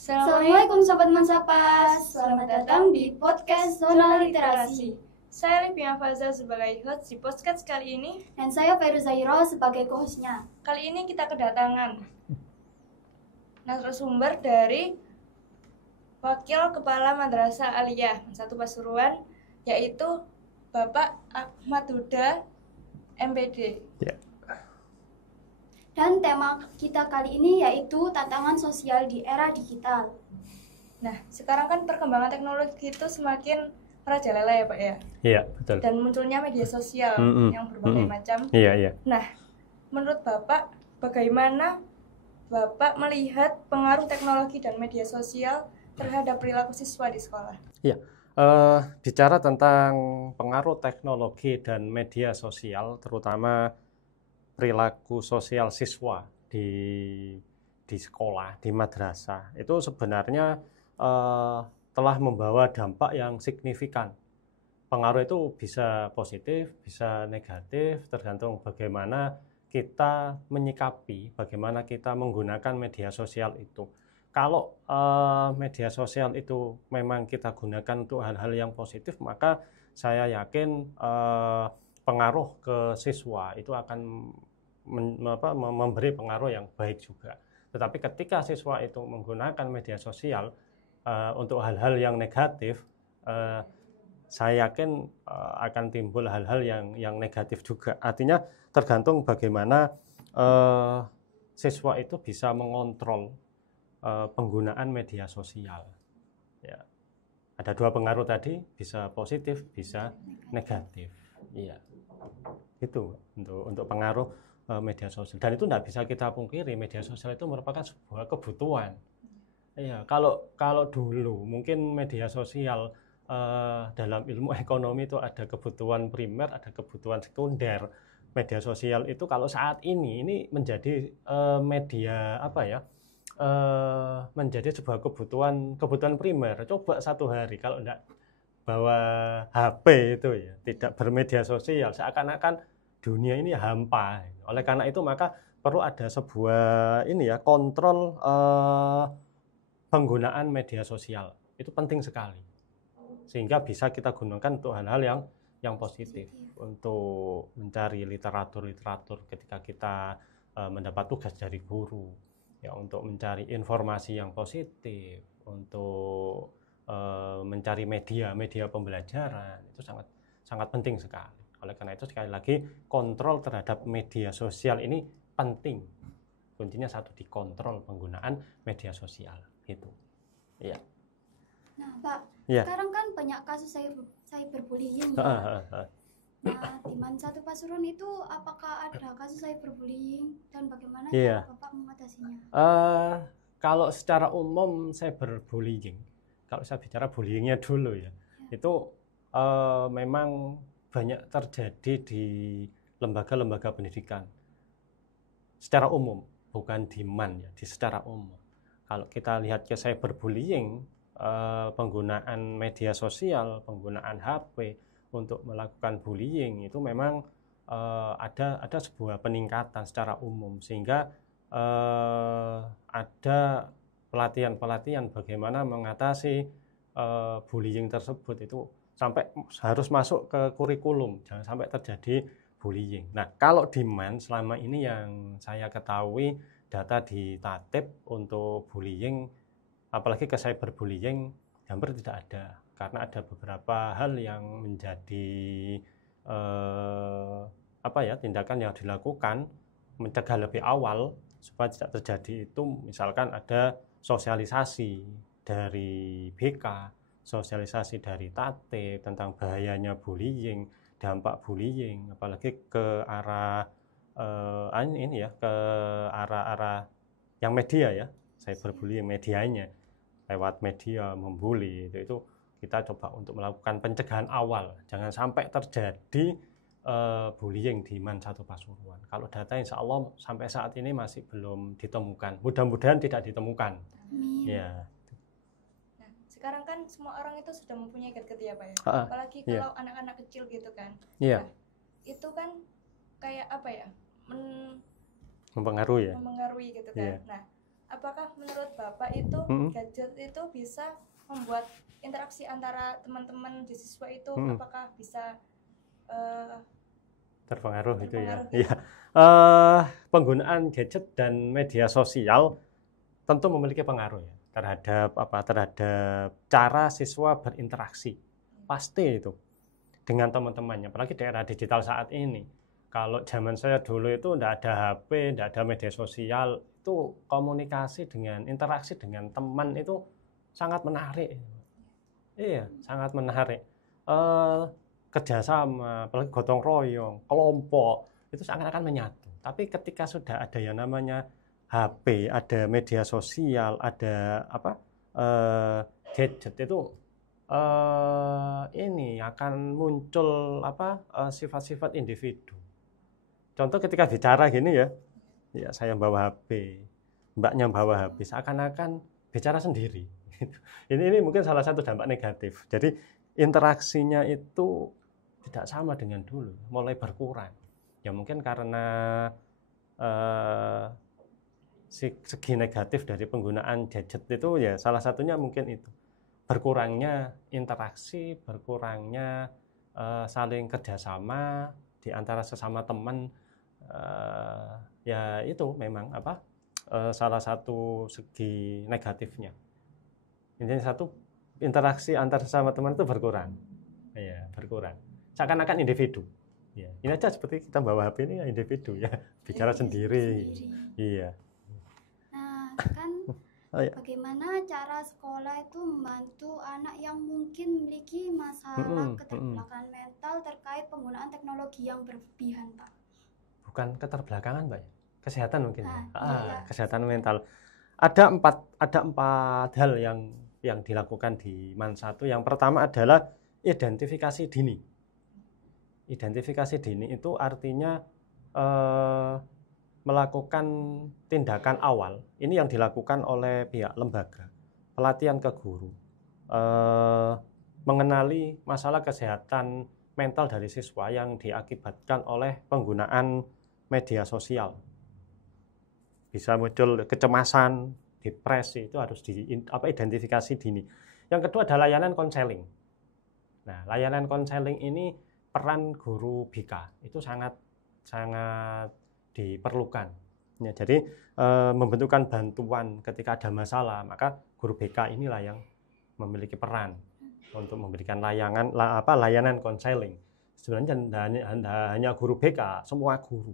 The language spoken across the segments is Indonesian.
Assalamualaikum Sobat Mansapas, selamat datang di podcast Zona Literasi. Saya Livia Faza sebagai host di podcast kali ini. Dan saya Feru Zahiro sebagai co-hostnya. Kali ini kita kedatangan narasumber dari Wakil Kepala Madrasah Aliyah 1 Pasuruan, yaitu Bapak Ahmad Huda, MPD. Ya. Dan tema kita kali ini yaitu tantangan sosial di era digital. Nah, sekarang kan perkembangan teknologi itu semakin merajalela ya Pak ya? Iya, betul. Dan munculnya media sosial yang berbagai macam. Iya. Nah, menurut Bapak, bagaimana Bapak melihat pengaruh teknologi dan media sosial terhadap perilaku siswa di sekolah? Iya, bicara tentang pengaruh teknologi dan media sosial, terutama perilaku sosial siswa di sekolah, di madrasah, itu sebenarnya telah membawa dampak yang signifikan. Pengaruh itu bisa positif, bisa negatif, tergantung bagaimana kita menyikapi, bagaimana kita menggunakan media sosial itu. Kalau media sosial itu memang kita gunakan untuk hal-hal yang positif, maka saya yakin pengaruh ke siswa itu akan memberi pengaruh yang baik juga. Tetapi ketika siswa itu menggunakan media sosial untuk hal-hal yang negatif, saya yakin akan timbul hal-hal yang negatif juga. Artinya tergantung bagaimana siswa itu bisa mengontrol penggunaan media sosial. Ya. Ada dua pengaruh tadi, bisa positif, bisa negatif. Iya. Itu untuk pengaruh media sosial. Dan itu tidak bisa kita pungkiri, media sosial itu merupakan sebuah kebutuhan. Iya, kalau dulu mungkin media sosial dalam ilmu ekonomi itu ada kebutuhan primer, ada kebutuhan sekunder. Media sosial itu kalau saat ini menjadi media menjadi sebuah kebutuhan primer. Coba satu hari kalau tidak bawa HP itu ya, tidak bermedia sosial, seakan-akan dunia ini hampa. Oleh karena itu maka perlu ada sebuah kontrol penggunaan media sosial. Itu penting sekali. Sehingga bisa kita gunakan untuk hal-hal yang positif. Untuk mencari literatur ketika kita mendapat tugas dari guru. Ya, untuk mencari informasi yang positif, untuk mencari media pembelajaran, itu sangat penting sekali. Oleh karena itu sekali lagi kontrol terhadap media sosial ini penting. Kuncinya satu, dikontrol penggunaan media sosial gitu. Iya. Nah, Pak, ya. Sekarang kan banyak kasus cyberbullying ya. Nah, di Man 1 Pasuruan itu apakah ada kasus cyberbullying dan bagaimana cara Bapak mengatasinya? Kalau secara umum cyberbullying, kalau saya bicara bullyingnya dulu ya. Itu memang banyak terjadi di lembaga-lembaga pendidikan secara umum, bukan di Man ya, secara umum. Kalau kita lihat ke cyberbullying, penggunaan media sosial, penggunaan HP untuk melakukan bullying itu memang ada sebuah peningkatan secara umum, sehingga ada pelatihan bagaimana mengatasi bullying tersebut. Itu sampai harus masuk ke kurikulum, jangan sampai terjadi bullying. Nah, kalau di Man selama ini yang saya ketahui, data di Tatib untuk bullying, apalagi ke cyberbullying, hampir tidak ada. Karena ada beberapa hal yang menjadi tindakan yang dilakukan mencegah lebih awal supaya tidak terjadi itu. Misalkan ada sosialisasi dari BK, sosialisasi dari Tatib tentang bahayanya bullying, dampak bullying, apalagi ke arah ke arah yang media ya, cyberbullying medianya, lewat media membuli, itu kita coba untuk melakukan pencegahan awal, jangan sampai terjadi bullying di Man 1 Pasuruan. Kalau data insya Allah sampai saat ini masih belum ditemukan, mudah-mudahan tidak ditemukan. Ya. Sekarang kan semua orang itu sudah mempunyai gadget ya Pak ya, apalagi kalau anak-anak kecil gitu kan. Nah, itu kan kayak apa ya, mempengaruhi gitu kan. Nah, apakah menurut Bapak itu gadget itu bisa membuat interaksi antara teman-teman di siswa itu apakah bisa terpengaruh gitu ya? terpengaruh? Iya. Penggunaan gadget dan media sosial tentu memiliki pengaruh ya terhadap cara siswa berinteraksi. Pasti itu dengan teman-temannya, apalagi di era digital saat ini. Kalau zaman saya dulu itu tidak ada HP, tidak ada media sosial, itu komunikasi dengan interaksi dengan teman itu sangat menarik. Iya, sangat menarik. Kerjasama, apalagi gotong royong, kelompok itu seakan-akan menyatu. Tapi ketika sudah ada yang namanya HP, ada media sosial, ada gadget itu ini akan muncul sifat-sifat individu. Contoh ketika bicara gini ya saya bawa HP, mbaknya bawa HP, seakan-akan bicara sendiri. Ini mungkin salah satu dampak negatif. Jadi interaksinya itu tidak sama dengan dulu, mulai berkurang. Ya mungkin karena segi negatif dari penggunaan gadget itu ya salah satunya mungkin itu. Berkurangnya interaksi, berkurangnya saling kerjasama di antara sesama teman. Ya itu memang salah satu segi negatifnya. Intinya satu, interaksi antar sesama teman itu berkurang. Ya, berkurang. Seakan-akan individu. Ya, ini aja seperti kita bawa HP ini ya individu ya, bicara sendiri. Iya. Nah, kan bagaimana cara sekolah itu membantu anak yang mungkin memiliki masalah keterbelakangan mental terkait penggunaan teknologi yang berlebihan, Pak? Bukan keterbelakangan, Mbak. Kesehatan mungkin. Iya. Kesehatan mental. Ada empat hal yang dilakukan di MAN 1. Yang pertama adalah identifikasi dini. Identifikasi dini itu artinya melakukan tindakan awal. Ini yang dilakukan oleh pihak lembaga. Pelatihan ke guru. Mengenali masalah kesehatan mental dari siswa yang diakibatkan oleh penggunaan media sosial. Bisa muncul kecemasan, depresi, itu harus identifikasi dini. Yang kedua adalah layanan konseling. Nah, layanan konseling ini peran guru BK itu sangat diperlukan. Ya, jadi membentukkan bantuan ketika ada masalah, maka guru BK inilah yang memiliki peran untuk memberikan layanan konseling. Sebenarnya hanya guru BK, semua guru,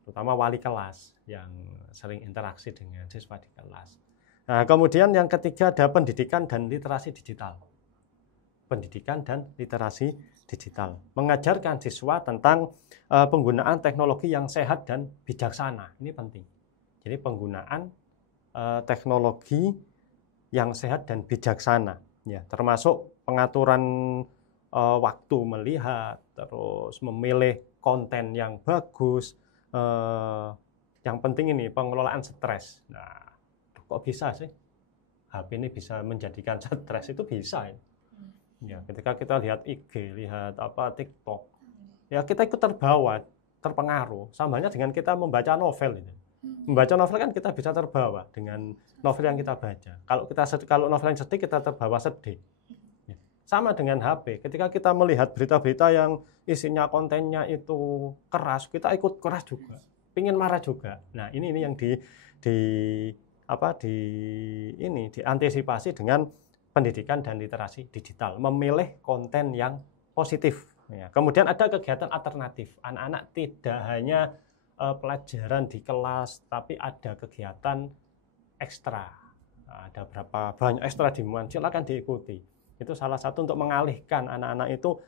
terutama wali kelas yang sering interaksi dengan siswa di kelas. Nah, kemudian yang ketiga ada pendidikan dan literasi digital. Pendidikan dan literasi digital. Mengajarkan siswa tentang penggunaan teknologi yang sehat dan bijaksana. Ini penting. Jadi penggunaan teknologi yang sehat dan bijaksana. Ya, termasuk pengaturan waktu melihat, terus memilih konten yang bagus. Yang penting ini pengelolaan stres. Nah, kok bisa sih HP ini bisa menjadikan stres? Itu bisa ya. Ya, ketika kita lihat IG, lihat TikTok, ya kita ikut terbawa, terpengaruh. Samanya dengan kita membaca novel ini. Membaca novel kan kita bisa terbawa dengan novel yang kita baca. Kalau novel yang sedih kita terbawa sedih. Ya. Sama dengan HP. Ketika kita melihat berita-berita yang isinya kontennya itu keras, kita ikut keras juga. Pingin marah juga. Nah, ini yang diantisipasi dengan pendidikan dan literasi digital, memilih konten yang positif. Ya. Kemudian ada kegiatan alternatif. Anak-anak tidak hanya pelajaran di kelas, tapi ada kegiatan ekstra. Ada berapa banyak ekstra di MAN, silakan diikuti. Itu salah satu untuk mengalihkan anak-anak itu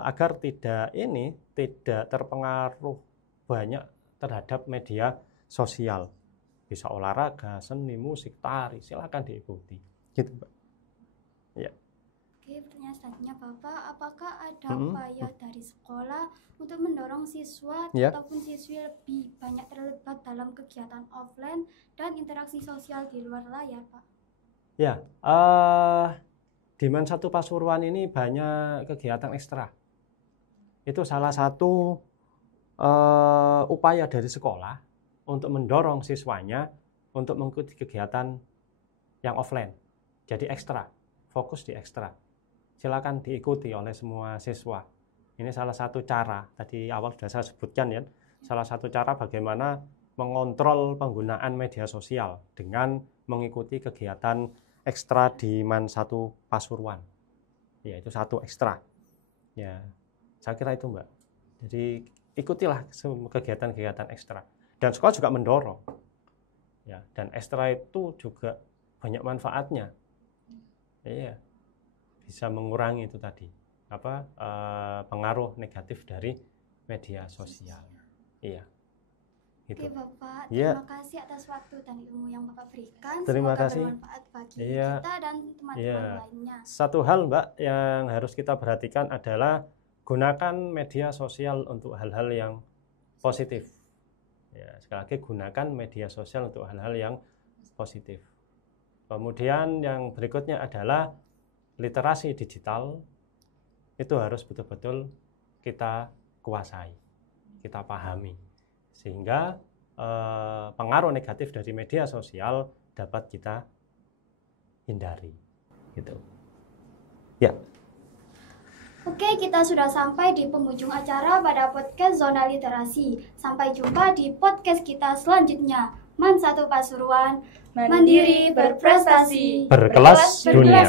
agar tidak terpengaruh banyak terhadap media sosial. Bisa olahraga, seni, musik, tari, silakan diikuti. Gitu, Pak. Ya. Oke, pertanyaan selanjutnya Bapak, apakah ada upaya dari sekolah untuk mendorong siswa ataupun siswi lebih banyak terlibat dalam kegiatan offline dan interaksi sosial di luar layar, Pak? Ya, di MAN 1 Pasuruan ini banyak kegiatan ekstra. Itu salah satu upaya dari sekolah untuk mendorong siswanya untuk mengikuti kegiatan yang offline. Jadi ekstra, fokus di ekstra. Silakan diikuti oleh semua siswa. Ini salah satu cara, tadi awal sudah saya sebutkan ya, salah satu cara bagaimana mengontrol penggunaan media sosial dengan mengikuti kegiatan ekstra di MAN 1 Pasuruan. Ya, itu satu ekstra. Ya, saya kira itu, Mbak. Jadi ikutilah kegiatan-kegiatan ekstra. Dan sekolah juga mendorong. Ya, dan ekstra itu juga banyak manfaatnya. Iya. Bisa mengurangi itu tadi. Pengaruh negatif dari media sosial. Iya. Gitu. Oke Bapak, Ya. terima kasih atas waktu dan ilmu yang Bapak berikan. Terima Semoga kasih. bermanfaat bagi Iya. kita dan teman-teman Iya. lainnya. Satu hal Mbak yang harus kita perhatikan adalah gunakan media sosial untuk hal-hal yang positif. Ya, sekali lagi gunakan media sosial untuk hal-hal yang positif. Kemudian yang berikutnya adalah literasi digital. Itu harus betul-betul kita kuasai, kita pahami. Sehingga pengaruh negatif dari media sosial dapat kita hindari. Gitu. Ya. Oke, kita sudah sampai di penghujung acara pada podcast Zona Literasi. Sampai jumpa di podcast kita selanjutnya. MAN 1 Pasuruan, mandiri berprestasi, Berkelas dunia.